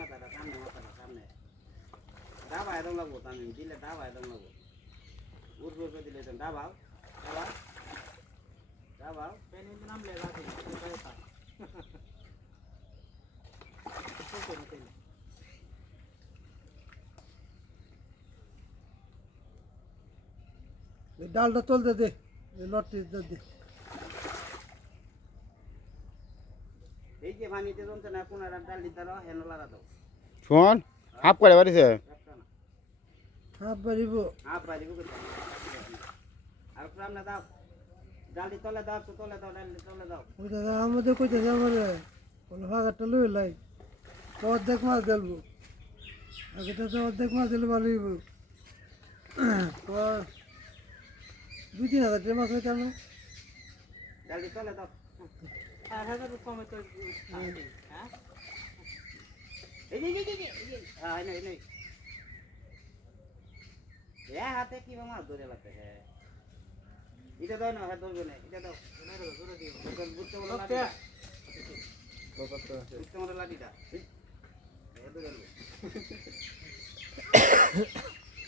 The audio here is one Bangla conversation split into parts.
মাথাটা সামনে ডাবা একদম লাগবো আমি দিলে ডাবা একদম লাগবো উড়বে দিলে ডাবাও ডাবাও পেনি নামলে লাঠি ডালটা চলতে দে লটটি দে এই যে পানিতে জমছে না কোন ডাল দিতে রো হেন লাগা দাও শোন হাফ করে বাড়িছে হাফ বাড়িব আর সামনে দাও ডালি তলে দাও তলে দাও ডালি তলে দাও ওইটা আমাদের কইতেছে আমার বলে ভাগারটা লই লাই অর্ধেক মাছ দেবো আগেটা তো অর্ধেক মাছ দিলে ভালো হইব 2-3 হাজার মাছ হয় কেন ডালি তলে দাও 8,000 কমে তো হ্যাঁ এই হ্যাঁ এই এ হাতে কি মাছ ধরে লাগতে হ্যাঁ এটা দাও না হাত ধরবে না এটা দাও বুঝতে বলো বুঝতে বলো লাঠিটা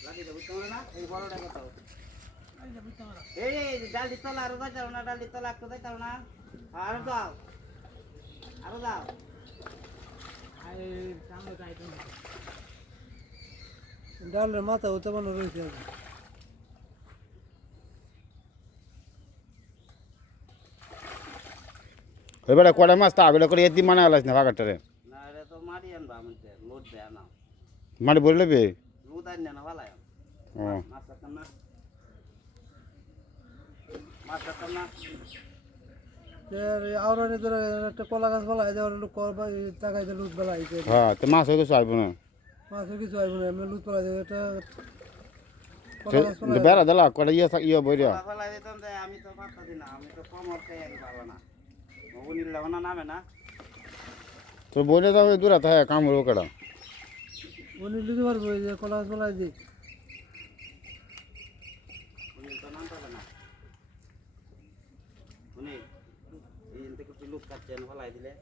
লাঠিটা বুঝতে বলো না এই বড়টা কত এই ডালটি তলা আরো যাও না ডালটি তলা একটু যাইতাও না আরো দাও ডালের মাথা হতে মনে রয়েছে এবারে কড়া মাছ তা আগলে করে এদি মানে আলাস না ভাগাটারে না এটা তো মারি আনবা আমি লোড দেয় না মানে বললে বে লোড আন না ভালো ও মাছ কাটতাম না আওরানি ধরে একটা কলা গাছ বলা হয় লোক টাকায় লুট বেলা আইছে হ্যাঁ তো মাছ হয়তো চাইব না মাছের কিছু আইব না আমি লুট বেলা দেবো এটা কলা গাছ বেড়া দিলা কড়া ইয়ে বইরা ফেলাই দিতাম যে আমি তো পারতাছি না আমি তো কম অর্থে আর পারবো না মগুনির লাগনা নামে না তোর বইলে যাবে দূরে থাকে কাম হলো কেডা উনি লিখতে পারবো এই যে কলা গাছ বলা যে উনি তো নাম পাবে না উনি এই থেকে লুট কাটছেন ফেলাই দিলে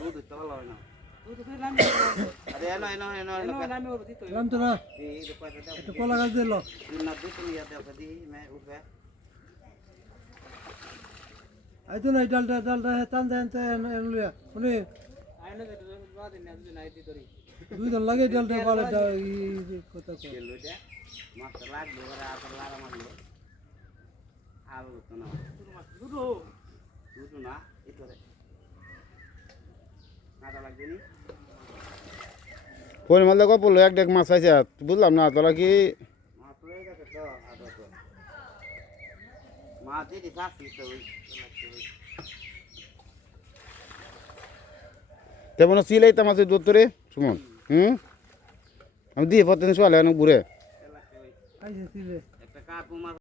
লুট দিতে ভালো হয় না আরে জান তো না এই পয়সা দাও একটা কলা গাছ দিল না দুই তুমি ইয়াতে দি মে উঠবে আইতো না ডালটা টান দেন লইয়া উনি দুইজন লাগে ডালটা ভালো কথা কয় গেল দে মাছ লাগবে ওরা আপন লাগা মারলো আর তো না দুটো না এতরে কাটা লাগবে নি ফোন মারলে কো বললো এক ডেক মাছ আছে বুঝলাম না তোরা কি মাছ লয়ে গেছে তো আদা তো মাছ দিদি সাথী তো ওই তেমন সিলাইতাম আছে দূর তোরে সুমন আমি দিয়ে পড়তেন সোয়ালে অনেক ঘুরে আইছে একটা কাকু মাছ